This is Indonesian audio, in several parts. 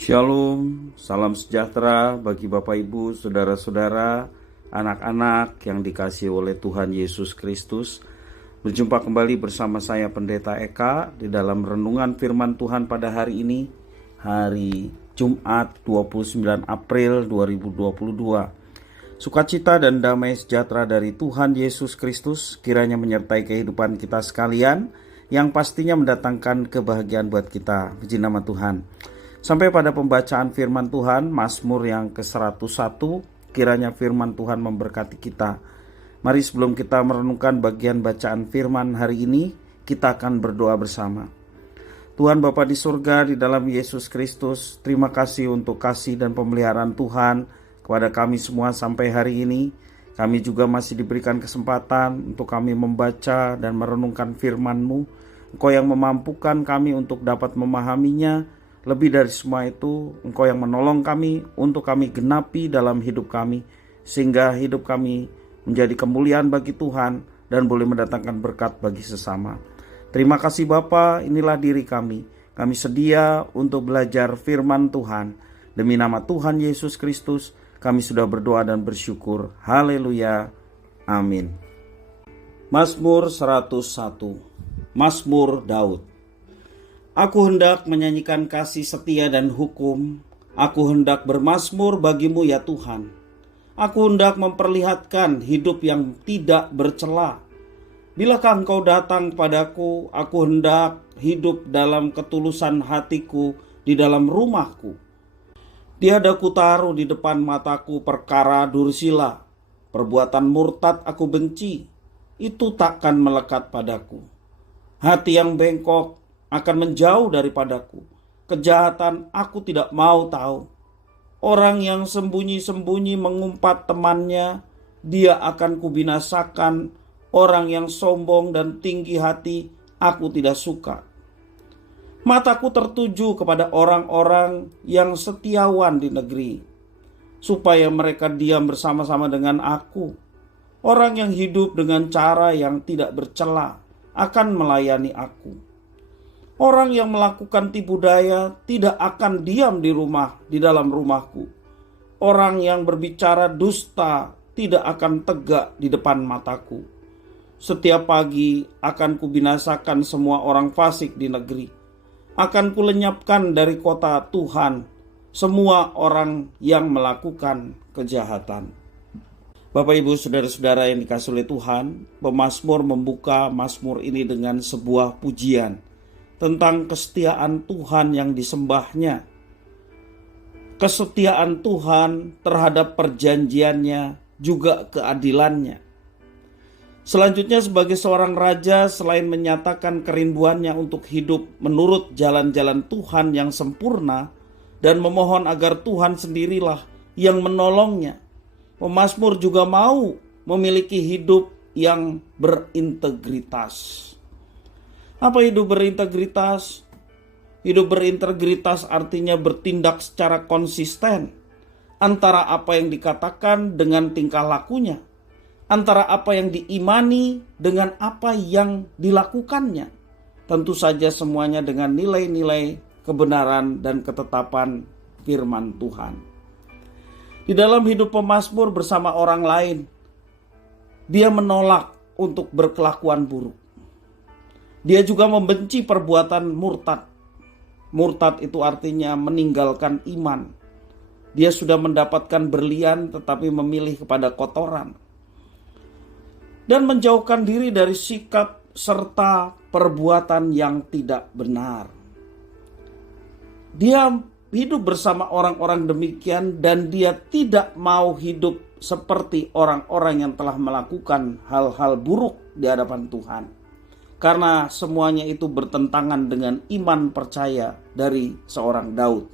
Shalom, salam sejahtera bagi Bapak Ibu, Saudara-saudara, anak-anak yang dikasihi oleh Tuhan Yesus Kristus. Berjumpa kembali bersama saya Pendeta Eka di dalam renungan firman Tuhan pada hari ini, hari Jumat 29 April 2022. Sukacita dan damai sejahtera dari Tuhan Yesus Kristus kiranya menyertai kehidupan kita sekalian, yang pastinya mendatangkan kebahagiaan buat kita. Puji nama Tuhan. Sampai pada pembacaan firman Tuhan, Mazmur yang ke-101, kiranya firman Tuhan memberkati kita. Mari sebelum kita merenungkan bagian bacaan firman hari ini, kita akan berdoa bersama. Tuhan Bapa di surga, di dalam Yesus Kristus, terima kasih untuk kasih dan pemeliharaan Tuhan kepada kami semua sampai hari ini. Kami juga masih diberikan kesempatan untuk kami membaca dan merenungkan firman-Mu. Engkau yang memampukan kami untuk dapat memahaminya. Lebih dari semua itu, Engkau yang menolong kami untuk kami genapi dalam hidup kami, sehingga hidup kami menjadi kemuliaan bagi Tuhan dan boleh mendatangkan berkat bagi sesama. Terima kasih Bapa, inilah diri kami. Kami sedia untuk belajar firman Tuhan. Demi nama Tuhan Yesus Kristus, kami sudah berdoa dan bersyukur. Haleluya. Amin. Mazmur 101. Mazmur Daud. Aku hendak menyanyikan kasih setia dan hukum. Aku hendak bermazmur bagimu ya Tuhan. Aku hendak memperlihatkan hidup yang tidak bercela. Bilakah engkau datang padaku, aku hendak hidup dalam ketulusan hatiku di dalam rumahku. Tiada kutaruh di depan mataku perkara dursila. Perbuatan murtad aku benci, itu takkan melekat padaku. Hati yang bengkok akan menjauh daripadaku. Kejahatan aku tidak mau tahu. Orang yang sembunyi-sembunyi mengumpat temannya, dia akan kubinasakan. Orang yang sombong dan tinggi hati, aku tidak suka. Mataku tertuju kepada orang-orang yang setiawan di negeri, supaya mereka diam bersama-sama dengan aku. Orang yang hidup dengan cara yang tidak bercela akan melayani aku. Orang yang melakukan tipu daya tidak akan diam di dalam rumahku. Orang yang berbicara dusta tidak akan tegak di depan mataku. Setiap pagi akan kubinasakan semua orang fasik di negeri. Akan kulenyapkan dari kota Tuhan semua orang yang melakukan kejahatan. Bapak Ibu Saudara-saudara yang dikasihi oleh Tuhan, pemazmur membuka mazmur ini dengan sebuah pujian tentang kesetiaan Tuhan yang disembahnya, kesetiaan Tuhan terhadap perjanjiannya, juga keadilannya. Selanjutnya sebagai seorang raja, selain menyatakan kerinduannya untuk hidup menurut jalan-jalan Tuhan yang sempurna dan memohon agar Tuhan sendirilah yang menolongnya, pemazmur juga mau memiliki hidup yang berintegritas. Apa hidup berintegritas? Hidup berintegritas artinya bertindak secara konsisten antara apa yang dikatakan dengan tingkah lakunya, antara apa yang diimani dengan apa yang dilakukannya. Tentu saja semuanya dengan nilai-nilai kebenaran dan ketetapan firman Tuhan. Di dalam hidup pemazmur bersama orang lain, dia menolak untuk berkelakuan buruk. Dia juga membenci perbuatan murtad. Murtad itu artinya meninggalkan iman. Dia sudah mendapatkan berlian tetapi memilih kepada kotoran. Dan menjauhkan diri dari sikap serta perbuatan yang tidak benar. Dia hidup bersama orang-orang demikian dan dia tidak mau hidup seperti orang-orang yang telah melakukan hal-hal buruk di hadapan Tuhan. Karena semuanya itu bertentangan dengan iman percaya dari seorang Daud.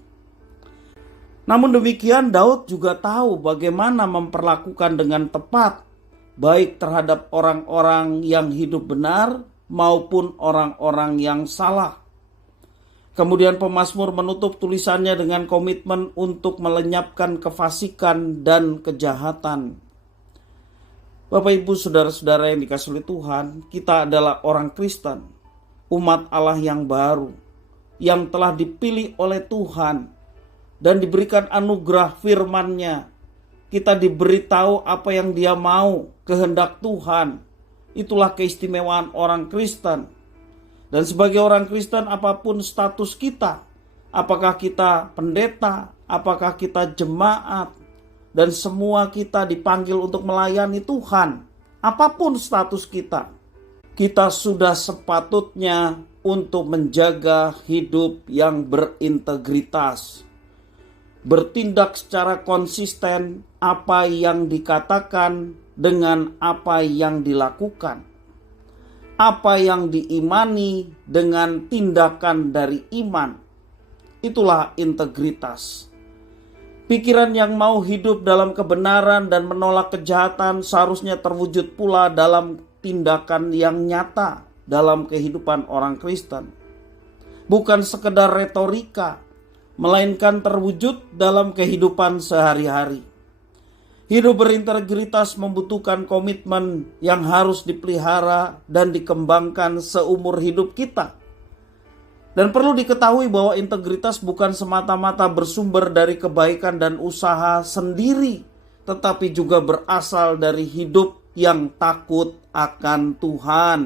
Namun demikian Daud juga tahu bagaimana memperlakukan dengan tepat, baik terhadap orang-orang yang hidup benar maupun orang-orang yang salah. Kemudian pemazmur menutup tulisannya dengan komitmen untuk melenyapkan kefasikan dan kejahatan. Bapak Ibu Saudara-saudara yang dikasihi oleh Tuhan, kita adalah orang Kristen, umat Allah yang baru, yang telah dipilih oleh Tuhan dan diberikan anugerah firman-Nya. Kita diberitahu apa yang Dia mau, kehendak Tuhan. Itulah keistimewaan orang Kristen. Dan sebagai orang Kristen, apapun status kita, apakah kita pendeta, apakah kita jemaat, dan semua kita dipanggil untuk melayani Tuhan. Apapun status kita sudah sepatutnya untuk menjaga hidup yang berintegritas. Bertindak secara konsisten apa yang dikatakan dengan apa yang dilakukan. Apa yang diimani dengan tindakan dari iman. Itulah integritas. Pikiran yang mau hidup dalam kebenaran dan menolak kejahatan seharusnya terwujud pula dalam tindakan yang nyata dalam kehidupan orang Kristen. Bukan sekedar retorika, melainkan terwujud dalam kehidupan sehari-hari. Hidup berintegritas membutuhkan komitmen yang harus dipelihara dan dikembangkan seumur hidup kita. Dan perlu diketahui bahwa integritas bukan semata-mata bersumber dari kebaikan dan usaha sendiri, tetapi juga berasal dari hidup yang takut akan Tuhan.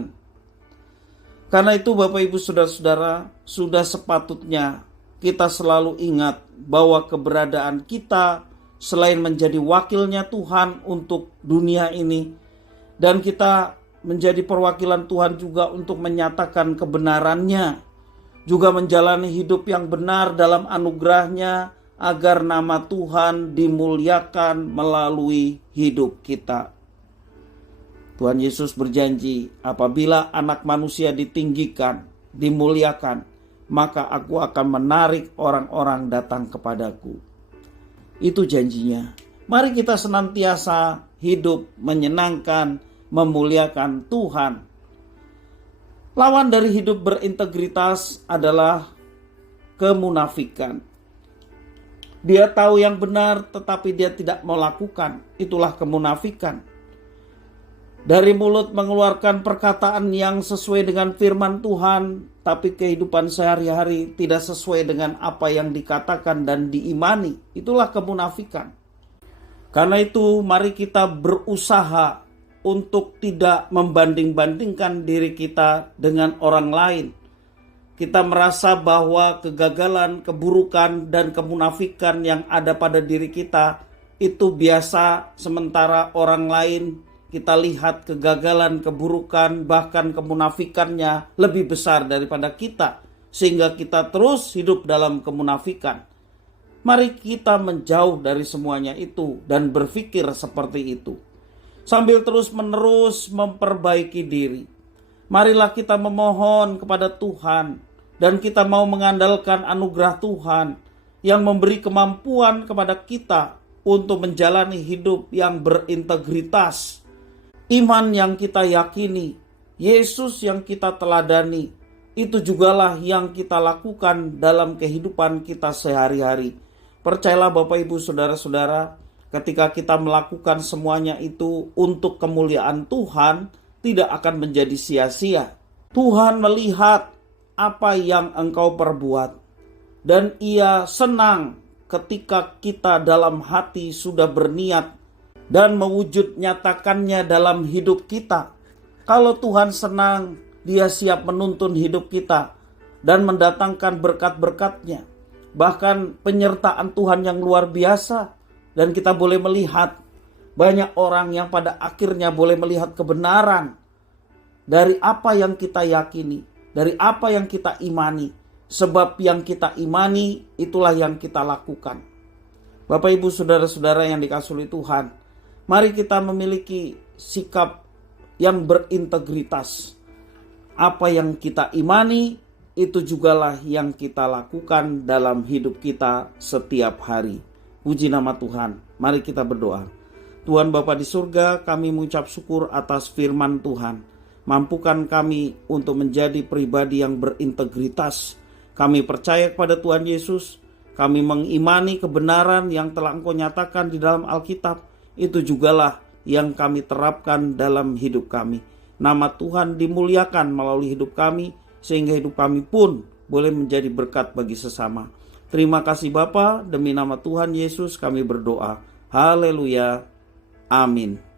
Karena itu Bapak Ibu Saudara-saudara, sudah sepatutnya kita selalu ingat bahwa keberadaan kita selain menjadi wakilnya Tuhan untuk dunia ini, dan kita menjadi perwakilan Tuhan juga untuk menyatakan kebenarannya, juga menjalani hidup yang benar dalam anugerahnya agar nama Tuhan dimuliakan melalui hidup kita. Tuhan Yesus berjanji, apabila anak manusia ditinggikan, dimuliakan, maka aku akan menarik orang-orang datang kepadaku. Itu janjinya. Mari kita senantiasa hidup menyenangkan, memuliakan Tuhan. Lawan dari hidup berintegritas adalah kemunafikan. Dia tahu yang benar tetapi dia tidak mau lakukan. Itulah kemunafikan. Dari mulut mengeluarkan perkataan yang sesuai dengan firman Tuhan, tapi kehidupan sehari-hari tidak sesuai dengan apa yang dikatakan dan diimani. Itulah kemunafikan. Karena itu mari kita berusaha untuk tidak membanding-bandingkan diri kita dengan orang lain. Kita merasa bahwa kegagalan, keburukan, dan kemunafikan yang ada pada diri kita itu biasa, sementara orang lain kita lihat kegagalan, keburukan, bahkan kemunafikannya lebih besar daripada kita, sehingga kita terus hidup dalam kemunafikan. Mari kita menjauh dari semuanya itu dan berpikir seperti itu, sambil terus-menerus memperbaiki diri. Marilah kita memohon kepada Tuhan, dan kita mau mengandalkan anugerah Tuhan yang memberi kemampuan kepada kita untuk menjalani hidup yang berintegritas. Iman yang kita yakini, Yesus yang kita teladani, itu jugalah yang kita lakukan dalam kehidupan kita sehari-hari. Percayalah Bapak Ibu Saudara-saudara, ketika kita melakukan semuanya itu untuk kemuliaan Tuhan, tidak akan menjadi sia-sia. Tuhan melihat apa yang engkau perbuat, dan Ia senang ketika kita dalam hati sudah berniat dan mewujud nyatakannya dalam hidup kita. Kalau Tuhan senang, Dia siap menuntun hidup kita dan mendatangkan berkat-berkat-Nya. Bahkan penyertaan Tuhan yang luar biasa. Dan kita boleh melihat banyak orang yang pada akhirnya boleh melihat kebenaran dari apa yang kita yakini, dari apa yang kita imani. Sebab yang kita imani itulah yang kita lakukan. Bapak Ibu Saudara-saudara yang dikasihi oleh Tuhan, mari kita memiliki sikap yang berintegritas. Apa yang kita imani, itu jugalah yang kita lakukan dalam hidup kita setiap hari. Puji nama Tuhan. Mari kita berdoa. Tuhan Bapa di surga, kami mengucap syukur atas firman Tuhan. Mampukan kami untuk menjadi pribadi yang berintegritas. Kami percaya kepada Tuhan Yesus. Kami mengimani kebenaran yang telah Engkau nyatakan di dalam Alkitab. Itu jugalah yang kami terapkan dalam hidup kami. Nama Tuhan dimuliakan melalui hidup kami, sehingga hidup kami pun boleh menjadi berkat bagi sesama. Terima kasih Bapa, demi nama Tuhan Yesus kami berdoa. Haleluya. Amin.